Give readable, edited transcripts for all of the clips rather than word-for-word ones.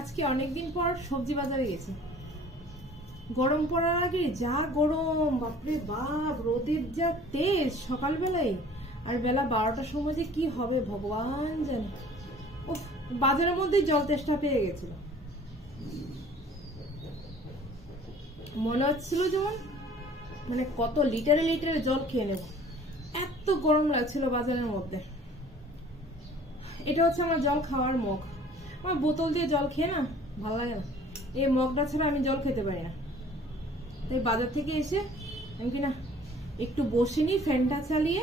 আজকে অনেকদিন পর সবজি বাজারে গেছি। গরম পড়ার আগে যা গরম, বাপরে বাপ, রোদের যা তেজ সকালবেলায়, আর বেলা 12টার সময় যে কি হবে ভগবান জানে। উফ, বাজারের মধ্যে জল তেষ্টা পেয়ে গেছিল। মনে হচ্ছিল যেমন মানে কত লিটারে লিটারে জল খেয়ে নেব, এত গরম লাগছিল বাজারের মধ্যে। এটা হচ্ছে আমার জল খাওয়ার মগ। আমার বোতল দিয়ে জল খেয়ে না ভালো লাগে না, এই মগটা ছাড়া আমি জল খেতে পারি না। তাই বাজার থেকে এসে আমি কিনা একটু বসে নি, ফ্যানটা চালিয়ে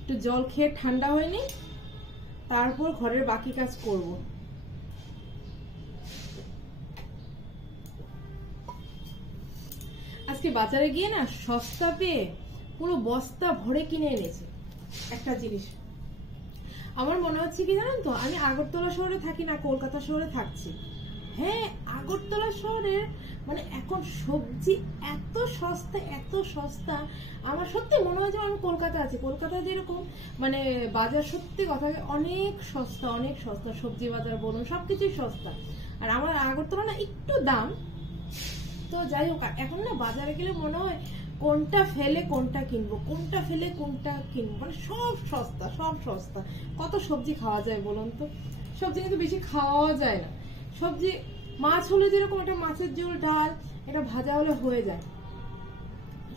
একটু জল খেয়ে ঠান্ডা হয়ে নি, তারপর ঘরের বাকি কাজ করব। আজকে বাজারে গিয়ে না সস্তা পেয়ে পুরো বস্তা ভরে কিনে এনেছি একটা জিনিস। আমার মনে হচ্ছে কি জানেন তো, আমি আগরতলা শহরে থাকি না, কলকাতা শহরে থাকছি। হ্যাঁ, আগরতলা শহরের মানে এখন সবজি এত সস্তা, এত সস্তা, আমার সত্যি মনে হয় যে আমি কলকাতা আছি। কলকাতায় যেরকম মানে বাজার সত্যি কথা অনেক সস্তা, অনেক সস্তা, সবজি বাজার বলুন সবকিছুই সস্তা। আর আমার আগরতলা না একটু দাম। তো যাই হোক, এখন না বাজারে গেলে মনে হয় কোনটা ফেলে কোনটা কিনবো, কোনটা ফেলে কোনটা কিনবো, মানে সব সস্তা, সব সস্তা। কত সবজি খাওয়া যায় বলুন তো? সবজি কিন্তু বেশি খাওয়া যায় না। সবজি মাছ হলে যেরকম একটা মাছের ঝোল, ডাল, এটা ভাজা হলে হয়ে যায়।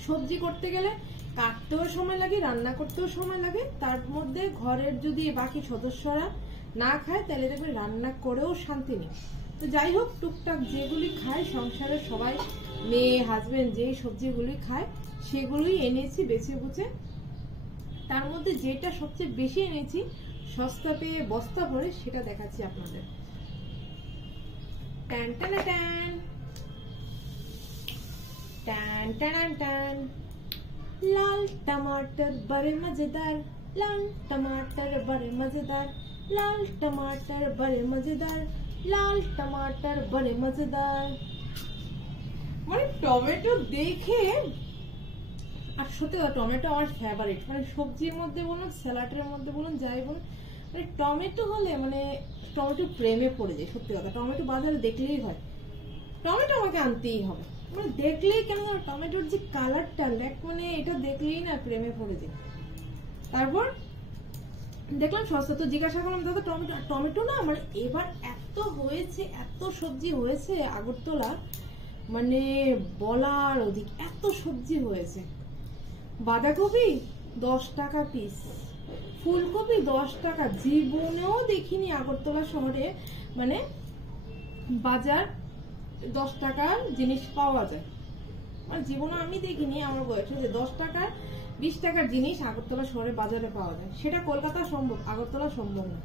সবজি করতে গেলে কাটতেও সময় লাগে, রান্না করতেও সময় লাগে, তার মধ্যে ঘরের যদি বাকি সদস্যরা না খায় তাহলে দেখবেন রান্না করেও শান্তি নেই। তো যাই হোক, টুকটাক যেগুলি খায় সংসারের সবাই, মেয়ে হাজবেন্ড যেই সবজিগুলি খায় সেগুলোই এনেছি বেছে বুঝে। তার মধ্যে যেটা সবচেয়ে বেশি এনেছি সস্তা পেয়ে বস্তা ভরে, সেটা দেখাচ্ছি আপনাদের। টান টান টান টান টান টান। लाल टमाटर बड़े मजेदार, लाल टमाटर बड़े मजेदार, लाल टमाटर बड़े मजेदार, लाल टमाटर बड़े मजेदार। মানে টমেটো দেখে, আর সত্যি কথা টমেটো আমার ফেভারিট, মানে সবজির মধ্যে বলুন, স্যালাডের মধ্যে বলুন, যাই বলুন, মানে টমেটো হলে মানে টমেটো প্রেমে পড়ে যায়। সত্যি কথা, টমেটো বাজারে দেখলেই হয়, টমেটো আমাকে আনতেই হবে। মানে দেখলেই কেন টমেটোর যে কালারটা, মানে এটা দেখলেই না প্রেমে পড়ে যায়। তারপর দেখলাম সস্তা, তো জিজ্ঞাসা করলাম দাদা টমেটো, টমেটো না মানে এবার এত হয়েছে, এত সবজি হয়েছে আগরতলা, মানে বলার অধিক, এত সবজি হয়েছে। বাঁধাকপি 10 টাকা পিস, ফুলকপি 10 টাকা। জীবনেও দেখিনি আগরতলা শহরে মানে বাজার 10 টাকার জিনিস পাওয়া যায়, মানে জীবনে আমি দেখিনি আমার বয়সে যে 10 টাকার 20 টাকার জিনিস আগরতলা শহরে বাজারে পাওয়া যায়। সেটা কলকাতা সম্ভব, আগরতলা সম্ভব না।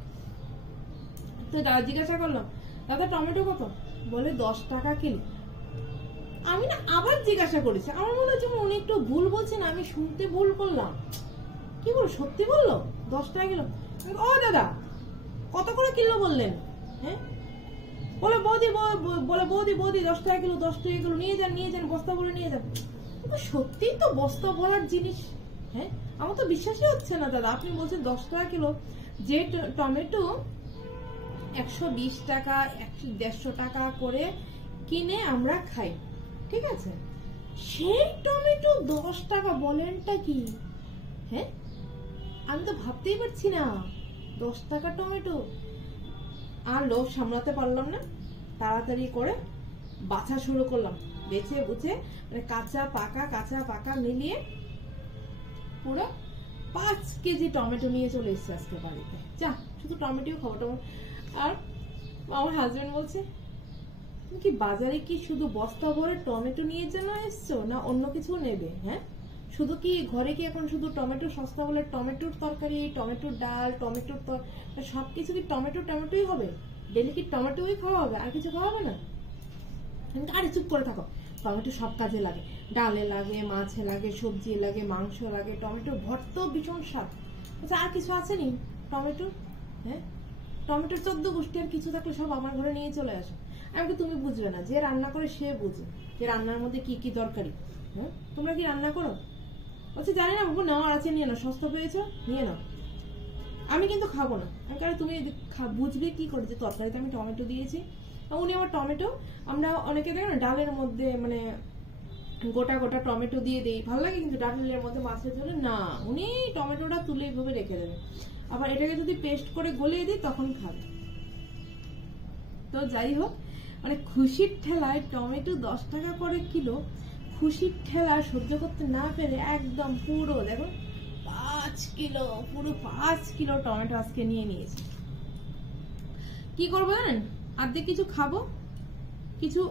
তো জিজ্ঞাসা করলাম দাদা টমেটো কত, বলে 10 টাকা কিলো। আমি না আবার জিজ্ঞাসা করেছি, আমার মনে হচ্ছে উনি একটু ভুল বলছেন, আমি শুনতে ভুল করলাম। কি বল, সত্যি বললো 10 টাকা কিলো? ও দাদা কত করে কিলো বললেন? হ্যাঁ, বলে বৌদি, বলে বৌদি বৌদি 10 টাকা কিলো, 10 টাকা কিলো, নিয়ে যান নিয়ে যান, বস্তা ভরে নিয়ে যান। সত্যি তো বস্তা ভরার জিনিস। হ্যাঁ, আমার তো বিশ্বাসই হচ্ছে না দাদা, আপনি বলছেন 10 টাকা কিলো। যে টমেটো 120 টাকা 150 টাকা করে কিনে আমরা খাই, ঠিক আছে, সেই টমেটো 10 টাকা বলেনটা কি? হ্যাঁ, আমি তো ভাবতেই পারছি না 10 টাকা টমেটো। আর লোভ সামলাতে পারলাম না, তাড়াতাড়ি করে বাছা শুরু করলাম, বেছে বুঝে মানে কাঁচা পাকা মিলিয়ে পুরো 5 কেজি টমেটো নিয়ে চলে এসেছে আজকে বাড়িতে। যা, শুধু টমেটো খাবো। আর আমার হাজবেন্ড বলছে তুমি কি বাজারে কি শুধু বস্তা ভরে টমেটো নিয়ে যেন এসছো, না অন্য কিছু নেবে? হ্যাঁ, শুধু কি ঘরে কি এখন শুধু টমেটো সস্তা বলে টমেটোর তরকারি, টমেটোর ডাল, টমেটোর সবকিছু কি টমেটোই হবে? ডেলি কি টমেটোই খাওয়া হবে, আর কিছু খাওয়া হবে না? আরে চুপ করে থাকো, টমেটো সব কাজে লাগে, ডালে লাগে, মাছে লাগে, সবজি লাগে, মাংস লাগে, টমেটো ভর্তা ভীষণ স্বাদ। আচ্ছা আর কিছু আছে নি টমেটো? হ্যাঁ, টমেটোর 14 গোষ্ঠী, আর কিছু থাকলে সব আমার ঘরে নিয়ে চলে আসো। আমাকে তুমি বুঝবে না, যে রান্না করে সে বুঝে যে রান্নার মধ্যে কি কি দরকারি। হ্যাঁ, তোমরা কি রান্না করো? বলছে জানি না বাবু, নাও আছে নিয়ে নাও, সস্তা পেয়েছো নিয়ে নাও। আমি কিন্তু খাবো না, কারণ তুমি বুঝবে কি করে যে তরকারিতে আমি টমেটো দিয়েছি। উনি আবার টমেটো, আমরা অনেকে দেখো না ডালের মধ্যে মানে গোটা গোটা টমেটো দিয়ে দেই, ভালো লাগে কিন্তু ডালের মধ্যে মাছের ঝোলে না, উনি টমেটোটা তুলে এইভাবে রেখে দেবে, আবার এটাকে যদি পেস্ট করে গলিয়ে দিই তখন খাবে। তো যাই হোক, মানে খুশির ঠেলায় টমেটো 10 টাকা করে কিলো, খুশির ঠেলা সহ্য করতে না পেরে একদম পুরো দেখো 5 কিলো, পুরো 5 কিলো টমেটো আজকে নিয়ে নিয়েছি। কি করবো জানেন, আর্ধেক কিছু খাবো, কিছু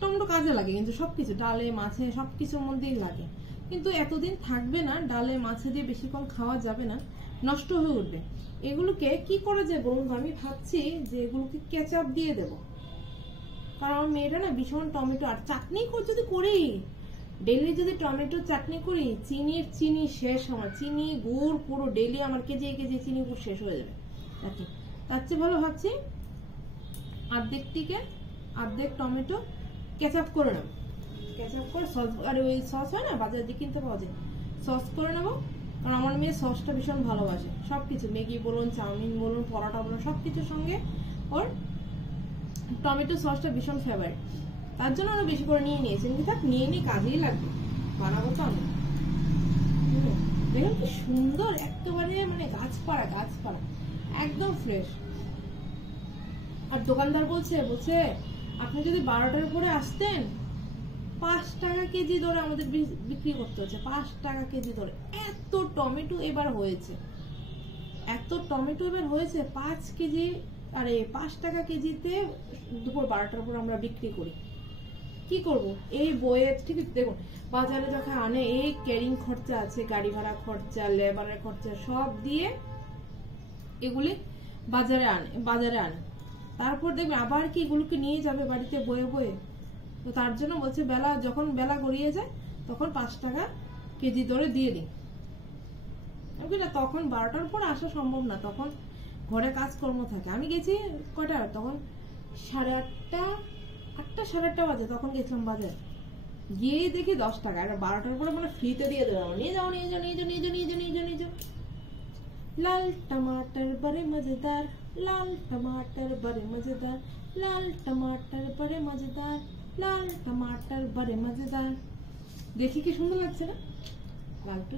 টমেটো কাজে লাগে কিন্তু সবকিছু ডালে মাছে সবকিছুর মধ্যেই লাগে, কিন্তু এতদিন থাকবে না, ডালে মাছে দিয়ে বেশিক্ষণ খাওয়া যাবে না, নষ্ট হয়ে উঠবে। এগুলোকে কি করে যে বলুন, আমি ভাবছি যে এগুলোকে কেচাপ দিয়ে দেবো, কারণ আমার মেয়েটা না ভীষণ টমেটো, আর চাটনি যদি করি ডেলি, যদি টমেটো চাটনি করি, চিনি শেষ, আমার চিনি গুড় পুরো ডেলি আমার কেজি কেজি চিনি গুড় শেষ হয়ে যাবে। তার চেয়ে ভালো ভাবছি অর্ধেক টমেটো কেচাপ করে নেবো, কেচাপ করে সস, আর ওই সস হয় না বাজারে দিয়ে কিনতে পাওয়া যায়, সস করে নেবো, কারণ আমার মেয়ে সসটা ভীষণ ভালোবাসে, সবকিছু ম্যাগি বলুন, চাউমিন বলুন, পরোটা বলুন, সবকিছুর সঙ্গে ওর টমেটো সসটা ভীষণ ফেভারিট, তার জন্য আরো বেশি করে নিয়ে নিয়েছেন। কিন্তু নিয়ে নিয়ে কাজেই লাগবে, বানাবো তো আমি। দেখুন কি সুন্দর একেবারে, মানে গাছপাড়া একদম ফ্রেশ। আর দোকানদার বলছে আপনি যদি 12টার উপরে আসতেন 5 টাকা কেজি ধরে আমাদের বিক্রি করতে হচ্ছে, 5 টাকা কেজি ধরে। এত টমেটো এবার হয়েছে 5 কেজি, আরে 5 টাকা কেজিতে দুপুর 12টার উপর আমরা বিক্রি করি। কি করব, এই বইয়ের ঠিক দেখুন বাজারে যখন আনে, এই ক্যারিং খরচা আছে, গাড়ি ভাড়া খরচা, লেবারের খরচা সব দিয়ে এগুলি বাজারে আনে, তারপর দেখবে আবার কি এগুলোকে নিয়ে যাবে বাড়িতে বয়ে, তো তার জন্য বলছে যখন বেলা গড়িয়ে যায় তখন 5 টাকা কেজি ধরে দিয়ে দিই। তখন 12টার পর আসা সম্ভব না, তখন ঘরে কাজকর্ম থাকে। আমি গেছি কয়টা, তখন 8:30 সাড়ে 8টা বাজে, তখন গেছিলাম বাজার, গিয়ে দেখি 10 টাকা, আর 12টার পরে মানে ফ্রিতে দিয়ে দেবে, নিয়ে যাও। लाल टमाटर बड़े मजेदार, लाल टमाटर बड़े मजेदार, लाल टमाटर बड़े मजेदार, लाल टमाटर बड़े मजेदार। দেখি কি সুন্দর লাগছে না লালটু,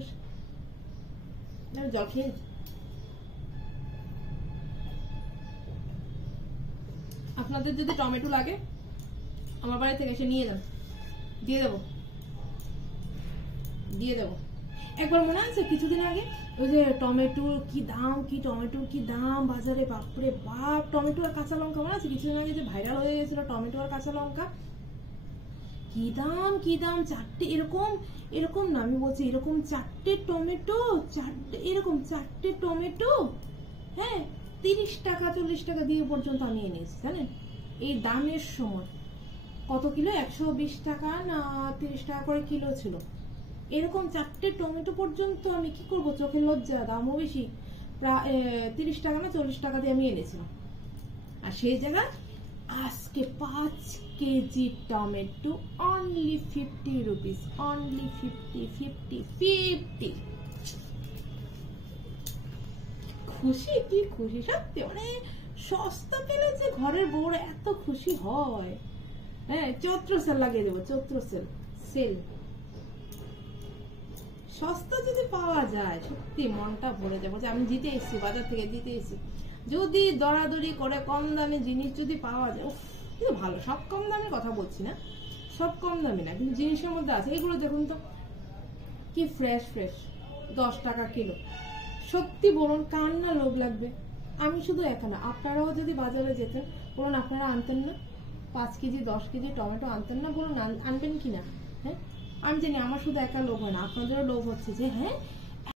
জল খেয়ে। আপনাদের যদি টমেটো লাগে আমার বাড়ি থেকে এসে নিয়ে যান, দিয়ে দেবো। একবার মনে আছে কিছুদিন আগে ওই যে টমেটোর কি দাম বাজারে, বাপরে বাপ, টমেটো আর কাঁচা লঙ্কা মনে আছে কিছুদিন আগে যে ভাইরাল হয়ে গেছিল টমেটো আর কাঁচা লঙ্কা, কি দাম 4টে, এরকম না, আমি বলছি এরকম 4টে টমেটো, হ্যাঁ 30 টাকা 40 টাকা দিয়ে পর্যন্ত আমি এনেছি জানেন। এই দামের সময় কত কিলো, 120 টাকা না 30 টাকা করে কিলো ছিল, এরকম 4টে টমেটো পর্যন্ত আমি কি করব, চোখের লজ্জা, দামও বেশি, প্রায় 30 টাকা না 40 টাকা দিয়ে আমি এনেছিলাম। আর সেই জায়গায় আজকে 5 KG tomato only 50 rupees, only 50। খুশি, কি খুশি সত্যি, মানে সস্তা পেলে যে ঘরের বউরা এত খুশি হয়। হ্যাঁ, চৈত্র সেল লাগিয়ে দেবো, চৈত্র সেল সস্তা যদি পাওয়া যায় সত্যি মনটা ভরে যাবে। আমি জিতে এসেছি, বাজার থেকে জিতে এসেছি, যদি দরাদরি করে কম দামে জিনিস যদি পাওয়া যায়, কিন্তু ভালো, সব কম দামের কথা বলছি না, সব কম দামি না, কিন্তু জিনিসের মধ্যে আছে। এগুলো দেখুন তো কি ফ্রেশ 10 টাকা কিলো। সত্যি বলুন কার না লোভ লাগবে, আমি শুধু একা না, আপনারাও যদি বাজারে যেতেন বলুন আপনারা আনতেন না 5 কেজি 10 কেজি টমেটো আনতেন না, বলুন আনবেন কিনা। হ্যাঁ, আমি জানি আমার শুধু একা লোভ হয় না, আপনাদেরও লোভ হচ্ছে যে হ্যাঁ